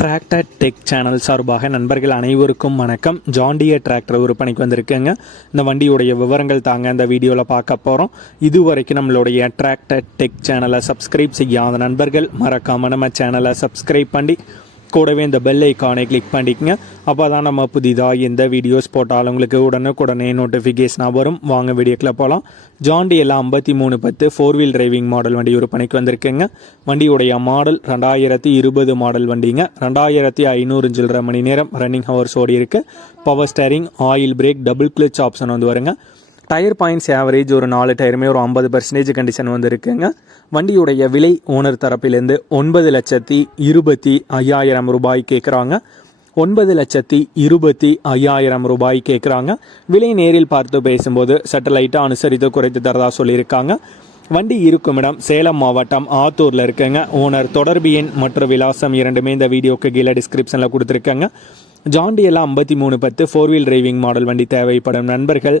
Tractor tech channel சார்பாக நண்பர்கள் அனைவருக்கும் வணக்கம். ஜாண்டியர் டிராக்டர் விற்பனைக்கு வந்திருக்குங்க. இந்த வண்டியுடைய விவரங்கள் தாங்க இந்த வீடியோவில் பார்க்க போகிறோம் இதுவரைக்கும் நம்மளுடைய டிராக்டர் டெக் சேனலை சப்ஸ்கிரைப் செய்யாத நண்பர்கள் மறக்காமல் நம்ம சேனலை சப்ஸ்கிரைப் பண்ணி கூடவே இந்த பெல் ஐக்கானை கிளிக் பண்ணிக்கங்க. அப்போ தான் நம்ம புதிதாக எந்த வீடியோஸ் போட்டாலும் உங்களுக்கு உடனுக்குடனே நோட்டிஃபிகேஷனாக வரும். வாங்க வீடியோக்கில் போகலாம் ஜாண்டி எல்லாம் ஐம்பத்தி மூணு பத்து ஃபோர் வீல் டிரைவிங் மாடல் வண்டி விற்பனைக்கு வந்திருக்குங்க. வண்டியுடைய மாடல் ரெண்டாயிரத்தி இருபது மாடல் வண்டிங்க. ரெண்டாயிரத்தி ஐநூறு சில்லரை மணி நேரம் ரன்னிங் ஹவர்ஸ் ஓடி இருக்குது power steering oil brake double clutch option வந்து வருங்க. டயர் பாயிண்ட்ஸ் ஆவரேஜ் ஒரு நாலு டயருமே ஒரு ஐம்பது பர்சன்டேஜ் கண்டிஷன் வந்து இருக்குங்க வண்டியுடைய விலை ஓனர் தரப்பிலேருந்து ஒன்பது லட்சத்தி இருபத்தி ஐயாயிரம் ரூபாய் கேட்குறாங்க ஒன்பது லட்சத்தி இருபத்தி ஐயாயிரம் ரூபாய் கேட்குறாங்க விலை நேரில் பார்த்து பேசும்போது சட்டலைட்டாக அனுசரித்து குறைத்து தரதா சொல்லியிருக்காங்க. வண்டி இருக்கும் இடம் சேலம் மாவட்டம் ஆத்தூரில் இருக்குங்க. ஓனர் தொடர்பு எண் மற்றும் விலாசம் இரண்டுமே இந்த வீடியோக்கு கீழே டிஸ்கிரிப்ஷனில் கொடுத்துருக்காங்க. ஜாண்டியெல்லாம் ஐம்பத்தி மூணு பத்து ஃபோர் வீல் டிரைவிங் மாடல் வண்டி தேவைப்படும் நண்பர்கள்.